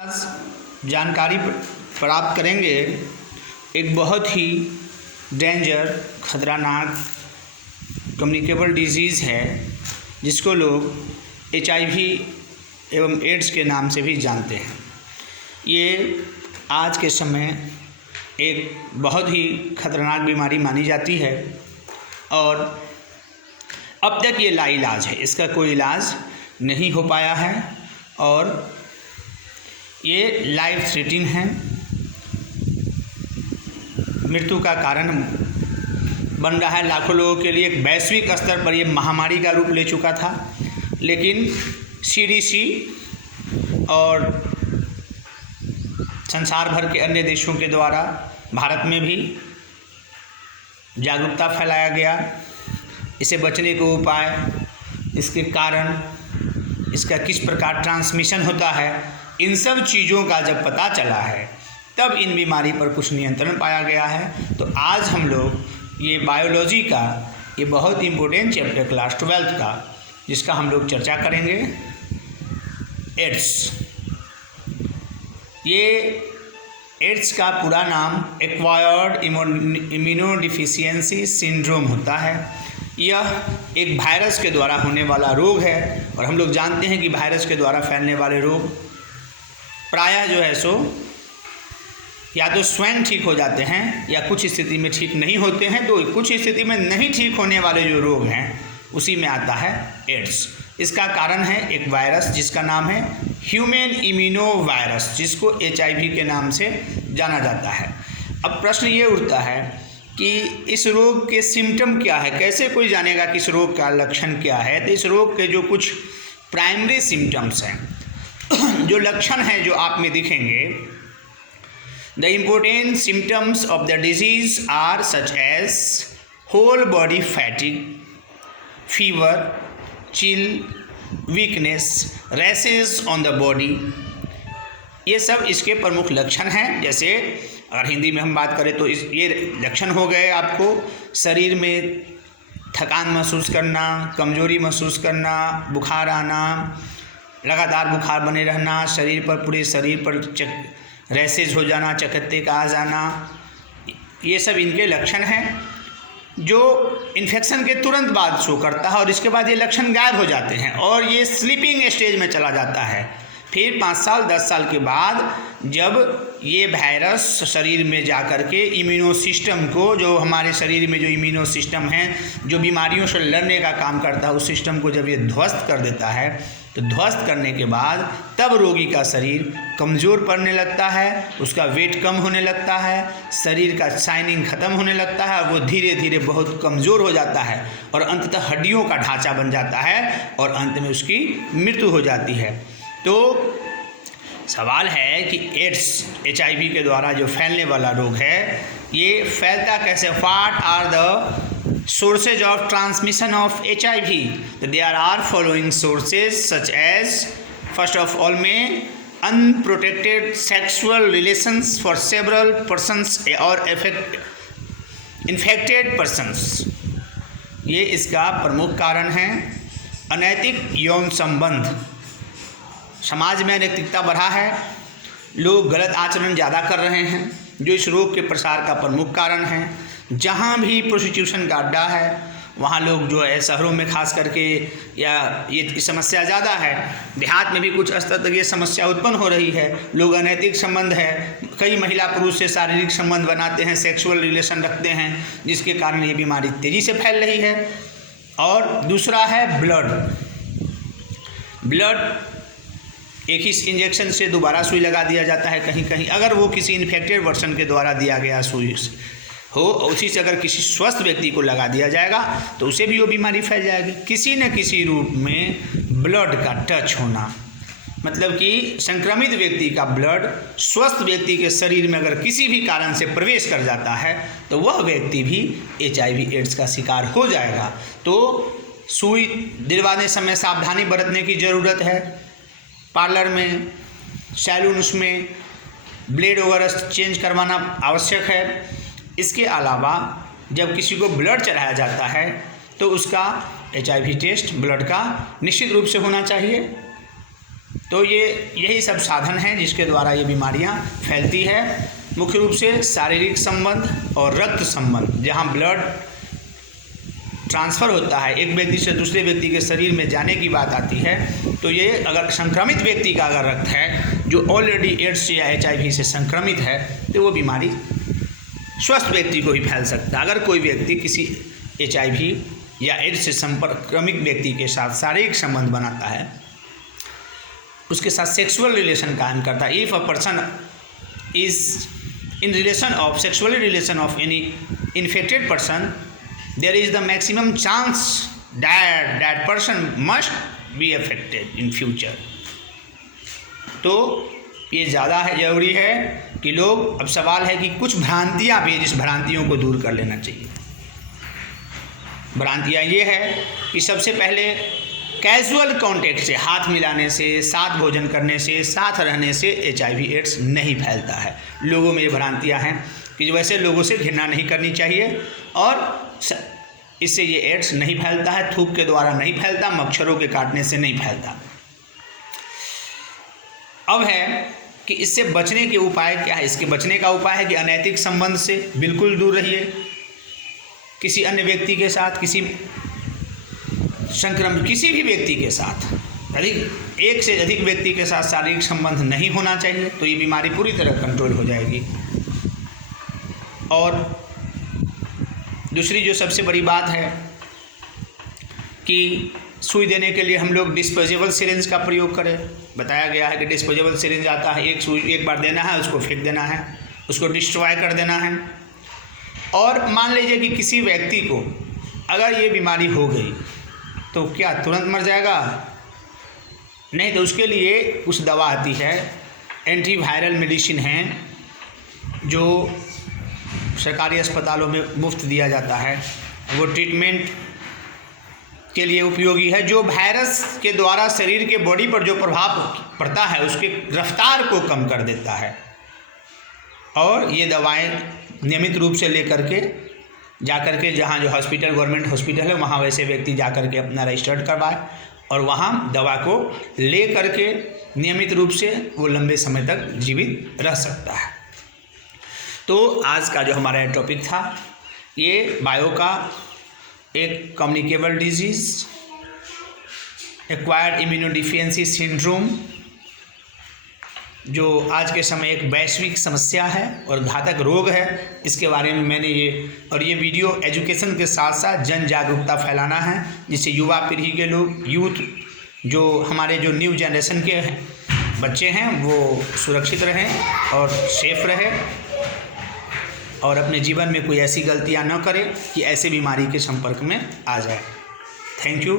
आज जानकारी प्राप्त करेंगे एक बहुत ही डेंजर खतरनाक कम्युनिकेबल डिजीज़ है जिसको लोग HIV एवं एड्स के नाम से भी जानते हैं। ये आज के समय एक बहुत ही खतरनाक बीमारी मानी जाती है और अब तक ये लाइलाज है, इसका कोई इलाज नहीं हो पाया है और ये लाइफ थ्रेटनिंग है, मृत्यु का कारण बन रहा है लाखों लोगों के लिए। एक वैश्विक स्तर पर ये महामारी का रूप ले चुका था, लेकिन CDC और संसार भर के अन्य देशों के द्वारा भारत में भी जागरूकता फैलाया गया। इसे बचने के उपाय, इसके कारण, इसका किस प्रकार ट्रांसमिशन होता है, इन सब चीज़ों का जब पता चला है तब इन बीमारी पर कुछ नियंत्रण पाया गया है। तो आज हम लोग ये बायोलॉजी का ये बहुत इम्पोर्टेंट चैप्टर क्लास 12th का जिसका हम लोग चर्चा करेंगे, एड्स। ये एड्स का पूरा नाम एक्वायर्ड इम्यूनोडिफिशियेंसी सिंड्रोम होता है। यह एक वायरस के द्वारा होने वाला रोग है और हम लोग जानते हैं कि वायरस के द्वारा फैलने वाले रोग प्रायः जो है सो या तो स्वयं ठीक हो जाते हैं या कुछ स्थिति में ठीक नहीं होते हैं। तो कुछ स्थिति में नहीं ठीक होने वाले जो रोग हैं उसी में आता है एड्स। इसका कारण है एक वायरस जिसका नाम है ह्यूमन इम्यूनो वायरस, जिसको HIV के नाम से जाना जाता है। अब प्रश्न ये उठता है कि इस रोग के सिम्टम क्या है, कैसे कोई जानेगा कि इस रोग का लक्षण क्या है। तो इस रोग के जो कुछ प्राइमरी सिम्टम्स हैं, जो लक्षण हैं जो आप में दिखेंगे, the important symptoms of the disease are such as whole body fatigue, fever, chill, weakness, rashes on the body. ये सब इसके प्रमुख लक्षण हैं। जैसे अगर हिंदी में हम बात करें तो ये लक्षण हो गए आपको शरीर में थकान महसूस करना, कमजोरी महसूस करना, बुखार आना, लगातार बुखार बने रहना, शरीर पर पूरे शरीर पर रैशेज हो जाना, चकत्ते का आ जाना, ये सब इनके लक्षण हैं जो इन्फेक्शन के तुरंत बाद शो करता है और इसके बाद ये लक्षण गायब हो जाते हैं और ये स्लीपिंग स्टेज में चला जाता है। फिर 5 साल 10 साल के बाद जब ये वायरस शरीर में जा कर के इम्यूनो सिस्टम को, जो हमारे शरीर में जो इम्यूनो सिस्टम है जो बीमारियों से लड़ने का काम करता है, उस सिस्टम को जब ये ध्वस्त कर देता है तो ध्वस्त करने के बाद तब रोगी का शरीर कमज़ोर पड़ने लगता है, उसका वेट कम होने लगता है, शरीर का शाइनिंग ख़त्म होने लगता है और वो धीरे धीरे बहुत कमज़ोर हो जाता है और अंततः हड्डियों का ढांचा बन जाता है और अंत में उसकी मृत्यु हो जाती है। तो सवाल है कि एड्स HIV के द्वारा जो फैलने वाला रोग है, ये फैलता कैसे? What are the sources of transmission of HIV? There are following sources such as, first of all, may unprotected sexual relations for several persons or infected persons। ये इसका प्रमुख कारण है। अनैतिक यौन संबंध, समाज में अनैतिकता बढ़ा है, लोग गलत आचरण ज़्यादा कर रहे हैं जो इस रोग के प्रसार का प्रमुख कारण है। जहाँ भी प्रोस्टिट्यूशन का अड्डा है वहाँ लोग जो है, शहरों में खास करके या ये समस्या ज़्यादा है, देहात में भी कुछ स्तर तक ये समस्या उत्पन्न हो रही है। लोग अनैतिक संबंध है, कई महिला पुरुष से शारीरिक संबंध बनाते हैं, सेक्सुअल रिलेशन रखते हैं, जिसके कारण ये बीमारी तेज़ी से फैल रही है। और दूसरा है ब्लड एक ही इंजेक्शन से दोबारा सुई लगा दिया जाता है कहीं कहीं। अगर वो किसी इन्फेक्टेड वर्सन के द्वारा दिया गया सुई हो, उसी से अगर किसी स्वस्थ व्यक्ति को लगा दिया जाएगा तो उसे भी वो बीमारी फैल जाएगी। किसी न किसी रूप में ब्लड का टच होना, मतलब कि संक्रमित व्यक्ति का ब्लड स्वस्थ व्यक्ति के शरीर में अगर किसी भी कारण से प्रवेश कर जाता है तो वह व्यक्ति भी HIV एड्स का शिकार हो जाएगा। तो सुई दिलवाने समय सावधानी बरतने की ज़रूरत है। पार्लर में, सैलून्स में ब्लेड वगैरह चेंज करवाना आवश्यक है। इसके अलावा जब किसी को ब्लड चढ़ाया जाता है तो उसका HIV टेस्ट ब्लड का निश्चित रूप से होना चाहिए। तो यही सब साधन हैं जिसके द्वारा ये बीमारियां फैलती है। मुख्य रूप से शारीरिक संबंध और रक्त संबंध, जहां ब्लड ट्रांसफ़र होता है एक व्यक्ति से दूसरे व्यक्ति के शरीर में जाने की बात आती है, तो ये अगर संक्रमित व्यक्ति का अगर रक्त है जो ऑलरेडी एड्स या HIV से संक्रमित है, तो वो बीमारी स्वस्थ व्यक्ति को ही फैल सकता है। अगर कोई व्यक्ति किसी HIV या एड्स से संक्रमित व्यक्ति के साथ शारीरिक संबंध बनाता है, उसके साथ सेक्सुअल रिलेशन कायम करता है, if a person is in relation of sexually relation of any infected person, there is the maximum chance that that person must be affected in future। तो ये ज़्यादा है ज़रूरी है कि लोग, अब सवाल है कि कुछ भ्रांतियाँ भी, जिस भ्रांतियों को दूर कर लेना चाहिए। भ्रांतियाँ ये है कि सबसे पहले कैजुअल कॉन्टेक्ट से, हाथ मिलाने से, साथ भोजन करने से, साथ रहने से HIV एड्स नहीं फैलता है। लोगों में ये भ्रांतियाँ हैं कि वैसे लोगों से घृणा नहीं करनी चाहिए और इससे ये एड्स नहीं फैलता है, थूक के द्वारा नहीं फैलता, मच्छरों के काटने से नहीं फैलता। अब है कि इससे बचने के उपाय क्या है। इसके बचने का उपाय है कि अनैतिक संबंध से बिल्कुल दूर रहिए। किसी अन्य व्यक्ति के साथ, किसी भी व्यक्ति के साथ, एक से अधिक व्यक्ति के साथ शारीरिक संबंध नहीं होना चाहिए, तो ये बीमारी पूरी तरह कंट्रोल हो जाएगी। और दूसरी जो सबसे बड़ी बात है कि सुई देने के लिए हम लोग डिस्पोजेबल सिरिंज का प्रयोग करें। बताया गया है कि डिस्पोजेबल सिरिंज आता है, एक सुई एक बार देना है, उसको फेंक देना है, उसको डिस्ट्रॉय कर देना है। और मान लीजिए कि किसी व्यक्ति को अगर ये बीमारी हो गई तो क्या तुरंत मर जाएगा? नहीं, तो उसके लिए कुछ दवा आती है, एंटीवायरल मेडिसिन है, जो सरकारी अस्पतालों में मुफ्त दिया जाता है। वो ट्रीटमेंट के लिए उपयोगी है, जो वायरस के द्वारा शरीर के बॉडी पर जो प्रभाव पड़ता है उसके रफ्तार को कम कर देता है। और ये दवाएं नियमित रूप से लेकर के जाकर के जहाँ जो हॉस्पिटल, गवर्नमेंट हॉस्पिटल है, वहाँ वैसे व्यक्ति जाकर के अपना रजिस्टर्ड करवाए और वहाँ दवा को ले करके नियमित रूप से वो लंबे समय तक जीवित रह सकता है। तो आज का जो हमारा टॉपिक था, ये बायो का एक कम्युनिकेबल डिजीज़, एक्वायर्ड इम्यूनोडिफिशियेंसी सिंड्रोम, जो आज के समय एक वैश्विक समस्या है और घातक रोग है, इसके बारे में मैंने ये वीडियो एजुकेशन के साथ साथ जन जागरूकता फैलाना है, जिससे युवा पीढ़ी के लोग, यूथ, जो हमारे जो न्यू जनरेशन के बच्चे हैं, वो सुरक्षित रहें और सेफ रहें और अपने जीवन में कोई ऐसी गलतियां न करें कि ऐसे बीमारी के संपर्क में आ जाए। Thank you.